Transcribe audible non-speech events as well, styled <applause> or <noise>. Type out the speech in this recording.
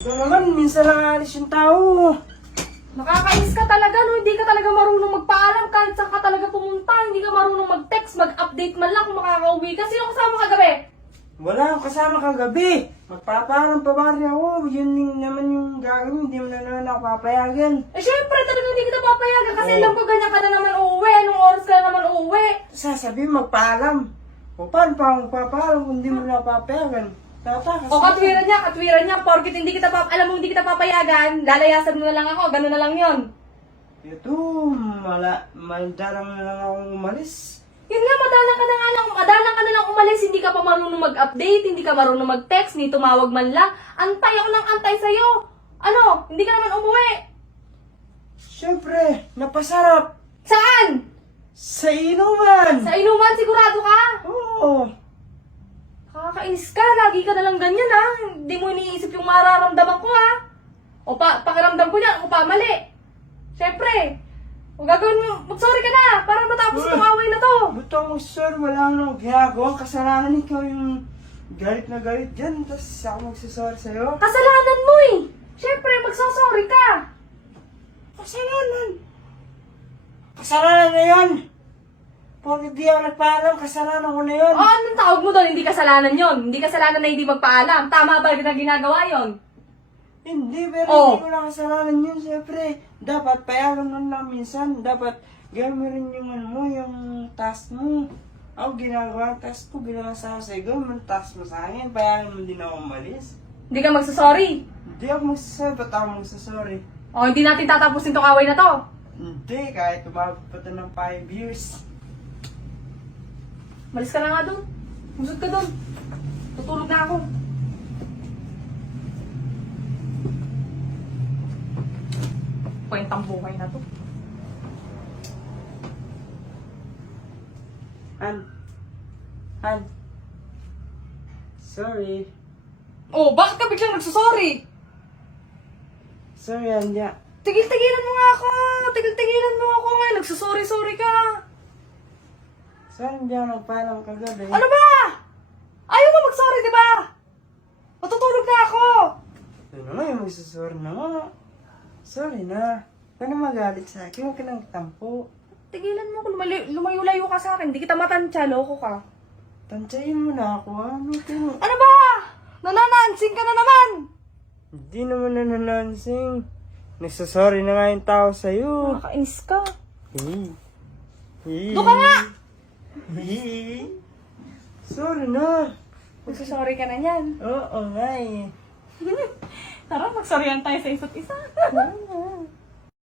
Ito naman, minsan lang alis yung tao. Nakakainis ka talaga, no? Hindi ka talaga marunong magpaalam kahit saan ka talaga pumunta. Hindi ka marunong mag-text, mag-update man lang kung makakauwi ka. Sino kasama ka gabi? Wala akong kasama kagabi. Magpapalang pa bari ako. Yun yung naman yung gagawin. Hindi mo na naman ako papayagan. Eh, syempre, talagang hindi kita papayagan kasi Oo. alam ko ganyan ka na naman uuwi. Anong oras ka na naman uuwi? Sasabihin magpaalam. O paano pa akong magpapaalam kung hindi mo na papayagan? Tatakas. O katwiran niya, katwiran niya. Porkit hindi kita pap alam mo hindi kita papayagan, lalayasan mo na lang ako. Ganun na lang yon. Ito, mala, mandalang na lang akong umalis. Yun nga, madalang ka na nga lang, madalang ka na lang umalis, hindi ka pa marunong mag-update, hindi ka marunong mag-text, ni tumawag man lang. Antay ako ng antay sa'yo. Ano, hindi ka naman umuwi. Siyempre, napasarap. Saan? Sa inuman. Sa inuman, sigurado ka? Oo. Lagi ka na lang ganyan ha. Hindi mo iniisip yung mararamdaman ko ha. O pa, pakiramdam ko niyan, ako pa mali. Siyempre, o gagawin mo, mag-sorry ka na, para matapos itong away na to. Buto mo, sir, wala nang ginagawang kasalanan. Ikaw yung galit na galit dyan. Tapos ako magsasorry sa'yo. Kasalanan mo eh. Siyempre, magsasorry ka. Kasalanan. Kasalanan na yan. Pag hindi ako nagpaalam, kasalanan ko na yun. O, anong tawag mo doon? Hindi kasalanan yon. Hindi kasalanan na hindi magpaalam. Tama ba na ginagawa yon? Hindi, pero Oh. hindi ko na kasalanan yun. Siyempre, dapat payagan mo lang minsan. Dapat gawin mo rin yung ano mo, yung task mo. Ako ginagawa ang task ko, ginawa sa sa'yo. Gawin mo ang task mo sa akin. Payagan mo din ako umalis. Hindi ka magsasorry. Hindi ako magsasabi, ba't ako magsasorry? O, hindi natin tatapusin tong away na to. Hindi, kahit umabot pa ito ng 5 years. Malis ka na nga doon. Musot ka doon. Tutulog na ako. Kwentang buhay na to. Han. Han. Sorry. Oh, bakit ka biglang nagsasorry? Sorry, Anja. Tigil-tigilan mo nga ako! Tigil-tigilan mo ako ngayon. Nagsasorry-sorry ka. Sorry, hindi ako nagpaalam kagabi. Ano ba? Ayaw mo mag-sorry, di ba? Matutulog na ako. Ano nga yung magsasorry na nga. Sorry na. Huwag na magalit sa akin. Huwag ka nang tampo. Tigilan mo ako. Lumayo-layo ka sa akin. Hindi kita matansya. Loko ka. Tansyahin mo na ako, ha? Ano kayo? Ano ba? Nananansing ka na naman. Hindi naman nananansing. Nagsasorry na nga yung tao sa'yo. Nakakainis ka. Hey. Hey. Doon ka nga! Sorry na. Magsasorry ka na yan. Oo nga <laughs> eh. Tara, magsorryan tayo sa isa't isa.